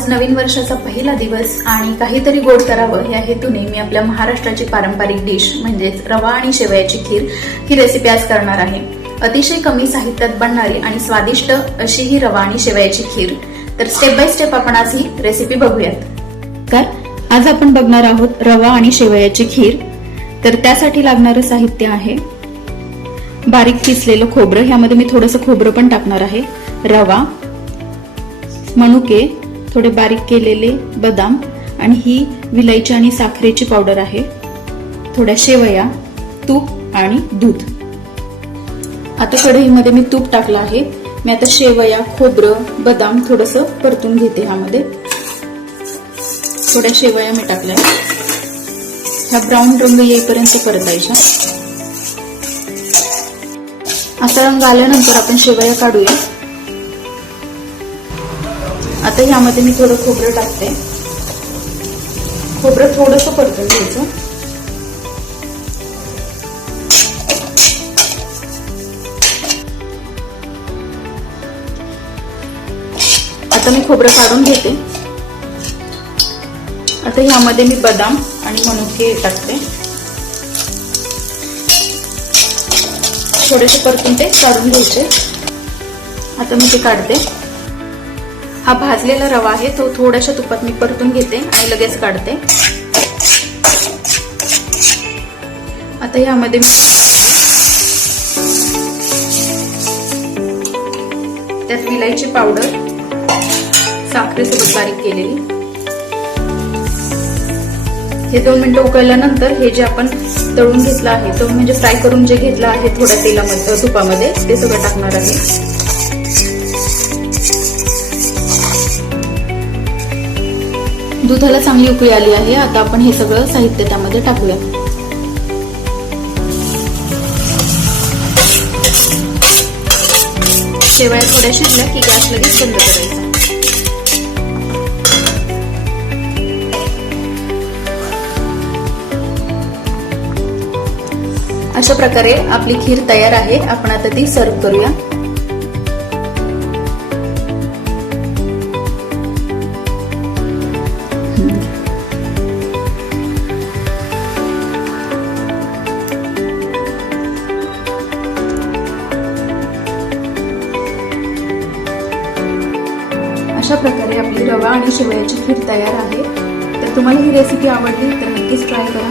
आज नवीन वर्षाचा पहिला दिवस आणि काहीतरी गोड करावं या हेतूने मी आपल्या महाराष्ट्राची पारंपरिक डिश म्हणजेच रवा आणि शेवयाची खीर ही रेसिपी आज करणार आहे। अतिशय कमी साहित्यात बनणारी आणि स्वादिष्ट अशी ही रवा आणि शेवयाची खीर। तर स्टेप बाय स्टेप आपण आज ही रेसिपी बघूयात। तर आज आपण बघणार आहोत रवा आणि शेवयाची खीर। तर त्यासाठी लागणारे साहित्य आहे बारीक किसलेलं खोबरं, ह्यामध्ये मी थोडंसं खोबरं पण टाकणार आहे, रवा, मनुके, थोडे बारीक केलेले बदाम आणि ही विलायची आणि साखरेची पावडर आहे, थोड्या शेवया, तूप आणि दूध। आता कढईमध्ये मी तूप टाकलं आहे। मी आता शेवया, खोबरं, बदाम थोडंसं परतून घेते। ह्यामध्ये थोड्या शेवया मी टाकल्या, ह्या ब्राऊन रंग येईपर्यंत परतायच्या। असा रंग आल्यानंतर आपण शेवया काढूया। आता ह्यामध्ये मी थोडं खोबरं टाकते, खोबरं थोडंसं परतून घ्यायचं। आता मी खोबरं काढून घेते। आता ह्यामध्ये मी बदाम आणि मनुके टाकते, थोडेसे परतून ते काढून घ्यायचे। आता मी ते काढते। हा भाजलेला रवा आहे, तो थोड्याशा तुपात मी परतून घेते आणि लगेच काढते। आता ह्यामध्ये मी त्यात विलायची पावडर, साखरेसोबत बारीक केलेली। हे 2 मिनिटं उकळल्यानंतर हे जे आपण तळून घेतलं आहे, तो म्हणजे फ्राय करून जे घेतलं आहे थोड्या तेलामध्ये, तुपामध्ये, ते सगळं टाकणार आहे। दुधाला चांगली उकळी आली आहे। आता आपण हे सगळं साहित्य त्यामध्ये टाकूया। शेवया थोड्या शिजल्या की गॅस लगेच बंद करायचा। अशा प्रकारे आपली खीर तयार आहे। आपण आता ती सर्व्ह करूया। अशा प्रकारे आपली रवा आणि शेवयाची खीर तयार आहे। तर तुम्हाला ही रेसिपी आवडली तर नक्कीच ट्राय करा।